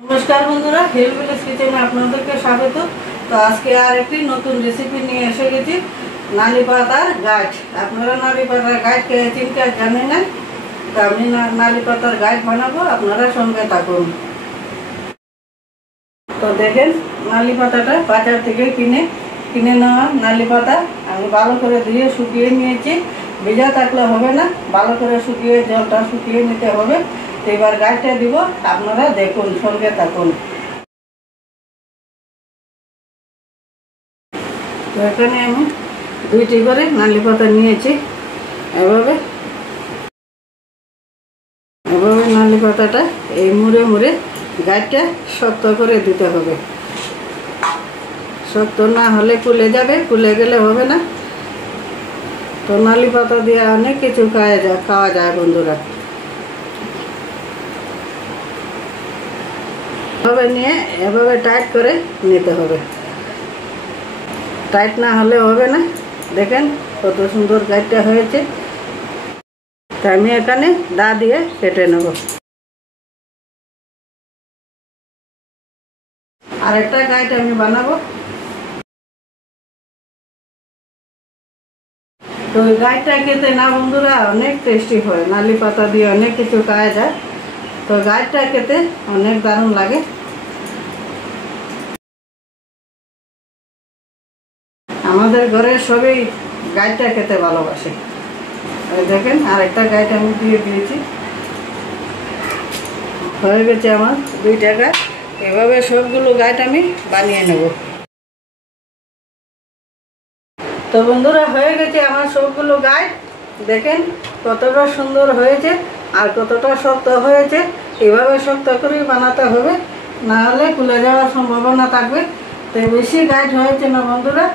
नमस्कार बंधुरा health village किचेने आपनादेरके स्वागत। तो आज के आर एक नतून रेसिपि निये एसे गेছি नाली पातार गाछ। आपनारा नाली पातार गाछ के चिनते जानेन ना, तो आमि नाली पातार गाछ बानाबो, आपनारा संगे थाकुन। तो देखें नाली पाताटा बाजार थेके किने नेওয়া नाली पाता आमि भालो करे धुए शुकिয়ে নিয়েছি। ভিজা থাকলে হবে না, ভালো করে শুকিয়ে জলটা শুকিয়ে নিতে হবে। তো এবার গাছটা দিব, আপনারা দেখুন, সঙ্গে থাকুন। তো এখানে আমি দুইটি করে নালি পাতা নিয়েছি। এভাবে নালি পাতাটা এই মুড়ে মুড়ে গাছটা শক্ত করে দিতে হবে। শক্ত না হলে ফুলে যাবে, ফুলে গেলে হবে না। তো নালি পাতা দিয়ে অনেক কিছু খাওয়া যায় বন্ধুরা। এভাবে নিয়ে এভাবে টাইট করে নিতে হবে, টাইট না হলে হবে না। দেখেন কত সুন্দর গাছটা হয়েছে। তা আমি এখানে দা দিয়ে কেটে নেব। আর একটা গাছ আমি বানাবো। তো ওই গাছটা খেতে না বন্ধুরা অনেক টেস্টি হয়, নালি পাতা দিয়ে অনেক কিছু খাওয়া যায়। তো গাছটা খেতে অনেক দারুণ লাগে। আমাদের ঘরে সবাই গাছটা খেতে ভালোবাসে। দেখেন আর একটা গাছ আমি দিয়ে দিয়েছি, হয়ে গেছে আমার 2টা গাছ। এভাবে সবগুলো গাছ আমি বানিয়ে নেব। তো বন্ধুরা হয়ে গেছে আমার সবগুলো গাছ। দেখেন কতটা সুন্দর হয়েছে আর কতটা শক্ত হয়েছে। এভাবে শক্ত করেই বানাতে হবে, না হলে খুলে যাওয়ার সম্ভাবনা থাকবে। তো বেশি গাছ হয়েছে না বন্ধুরা,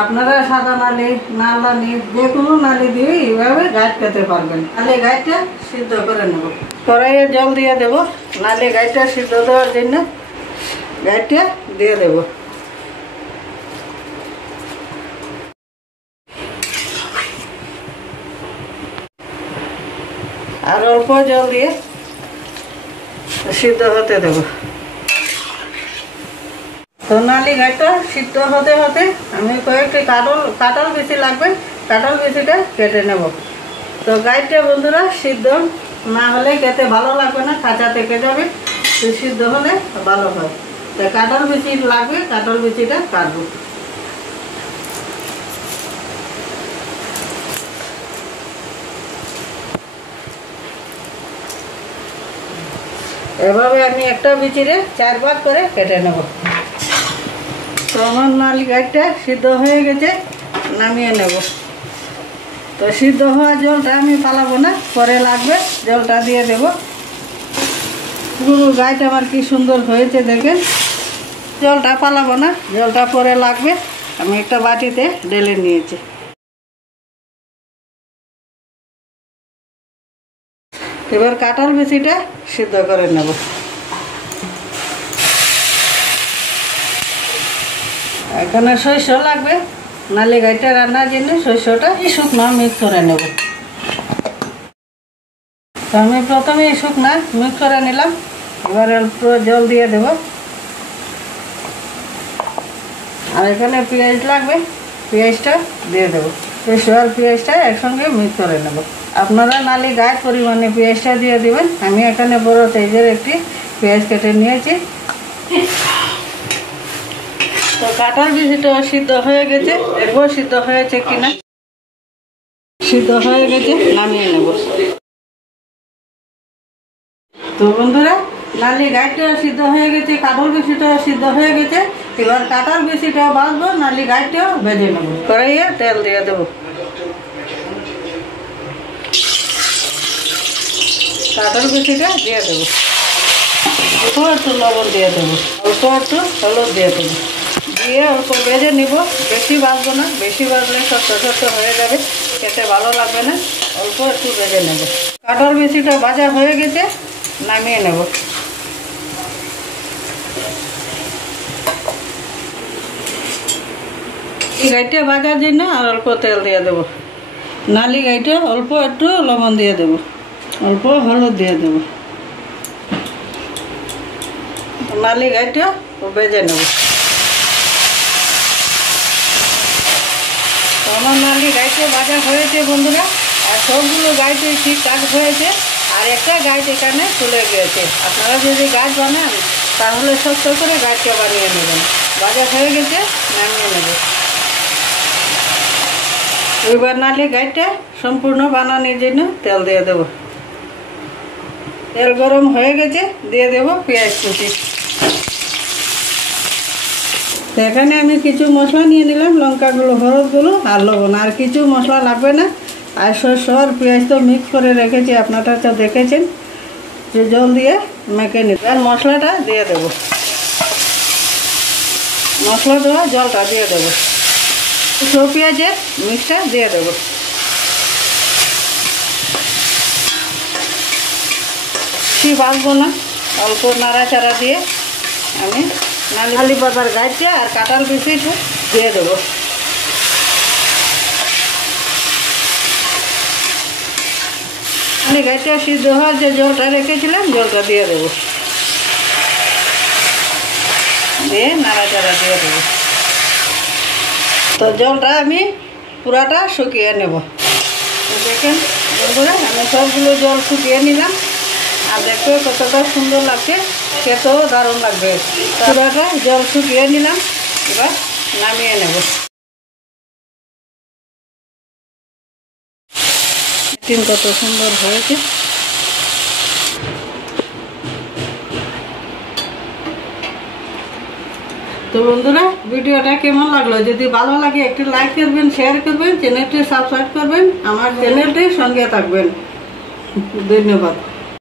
আপনারা সাদা নালি, নাল নালি, যে কোনো নালি দিয়ে এইভাবে গাছ খেতে পারবেন। নালে গাছটা সিদ্ধ করে নেব। কড়াইয়ে জল দিয়ে দেব, নালে গাছটা সিদ্ধ দেওয়ার জন্য গাছটা দিয়ে দেব। আর অল্প জল দিয়ে সিদ্ধ হতে দেব। তো নালি গাছটা সিদ্ধ হতে হতে আমি কয়েকটি কাঁঠাল বিচি লাগবে, কাঁঠাল বিচিটা কেটে নেব। তো গাছটা বন্ধুরা সিদ্ধ না হলে খেতে ভালো লাগবে না, কাঁচা থেকে যাবে। তো সিদ্ধ হলে ভালো হয়। তো কাঁঠাল বিচি লাগবে, কাঁঠাল বিচিটা কাটবো। এভাবে আমি একটা বিচিরে 4 ভাগ করে কেটে নেব। তো আমার নালি গাছটা সিদ্ধ হয়ে গেছে, নামিয়ে নেব। তো সিদ্ধ হওয়া জলটা আমি পালাবো না, পরে লাগবে, জলটা দিয়ে দেব। পুরো গাছটা আমার কি সুন্দর হয়েছে দেখেন। জলটা পালাবো না, জলটা পরে লাগবে। আমি একটা বাটিতে ঢেলে নিয়েছি। এবার কাঁঠাল বিচিটা সিদ্ধ করে নেব। এখানে সরষ লাগবে, নালি গাছটা রান্নার জন্য সরষটা শুকনো মিক্স করে নেব। তো আমি প্রথমে শুকনা মিক্স করে নিলাম। এবার অল্প জল দিয়ে দেব। আর এখানে পেঁয়াজ লাগবে, পেঁয়াজটা দিয়ে দেবো। সরষ আর পেঁয়াজটা একসঙ্গে মিক্স করে নেব। আপনারা নালি গাছ পরিমাণে পেঁয়াজটা দিয়ে দেবেন। আমি এখানে বড় সাইজের একটি পেঁয়াজ কেটে নিয়েছি। তো কাঁঠাল বিচিটা সিদ্ধ হয়ে গেছে, দেখবো সিদ্ধ হয়েছে কিনা। সিদ্ধ হয়ে গেছে, নামিয়ে নেব। তো বন্ধুরা নালি গাছটা সিদ্ধ হয়ে গেছে, কাঁঠাল বিচিটাও সিদ্ধ হয়ে গেছে। এবার কাঁঠাল বিচিটাও ভাজবো, নালি গাছটাও ভেজে নেব। কড়াইয়ে তেল দিয়ে দেবো। কাঁঠাল বিচিটা দিয়ে দেবো। অল্প একটু লবণ দিয়ে দেবো, অল্প একটু হলুদ দিয়ে দেবো। দিয়ে অল্প ভেজে নিব, বেশি ভাজবো না, বেশি ভাজলে শক্ত শক্ত হয়ে যাবে, খেতে ভালো লাগবে না। অল্প একটু ভেজে নেব। কাঁঠাল বিচিটা ভাজা হয়ে গেছে, নামিয়ে নেব। এই গাইটা ভাজার জন্য আর অল্প তেল দিয়ে দেবো। নালি গাইটা অল্প একটু লবণ দিয়ে দেবো, অল্প হলুদ দিয়ে দেবো। নালি গাইটা ভেজে নেব। আমার নালি গাইতে ভাজা হয়েছে বন্ধুরা, আর সবগুলো গাইতে ঠিকঠাক হয়েছে, আর একটা গাছ এখানে তুলে গিয়েছে। আপনারা যদি গাছ বানান তাহলে শক্ত করে গাছটা বানিয়ে নেবেন। ভাজা হয়ে গেছে, নামিয়ে নেব। এবার নালি গাছটা সম্পূর্ণ বানানোর জন্য তেল দিয়ে দেব। তেল গরম হয়ে গেছে, দিয়ে দেব পেঁয়াজ কুচি। এখানে আমি কিছু মশলা নিয়ে নিলাম, লঙ্কাগুলো, হলুদগুলো আর লবণ, আর কিছু মশলা লাগবে না। আর শস্য আর পেঁয়াজ তো মিক্স করে রেখেছি, আপনারা তো দেখেছেন। যে জল দিয়ে মেখে নিতে, আর মশলাটা দিয়ে দেব। মশলা দেওয়া জলটা দিয়ে দেবো, সব পেঁয়াজের মিক্সটা দিয়ে দেবো। বেশি ভাজবো না, অল্প নাড়াচাড়া দিয়ে আমি নালি পাতার গাছটা আর কাঁঠাল বিচিটা দিয়ে দেবো। নালি গাছটা সিদ্ধ হওয়ার যে জলটা রেখেছিলাম, জলটা দিয়ে দেবো, দিয়ে নাড়াচাড়া দিয়ে দেবো। তো জলটা আমি পুরাটা শুকিয়ে নেব। দেখেন বন্ধুরা, আমি সবগুলো জল শুকিয়ে নিলাম, আর দেখতে কতটা সুন্দর লাগছে, খেতেও দারুণ লাগবে। পুরাটা জল শুকিয়ে নিলাম, এবার নামিয়ে নেব। কত সুন্দর হয়েছে। তো বন্ধুরা, ভিডিওটা কেমন লাগলো? যদি ভালো লাগে একটু লাইক করবেন, শেয়ার করবেন, চ্যানেলটি সাবস্ক্রাইব করবেন, আমার চ্যানেলটির সঙ্গে থাকবেন। ধন্যবাদ।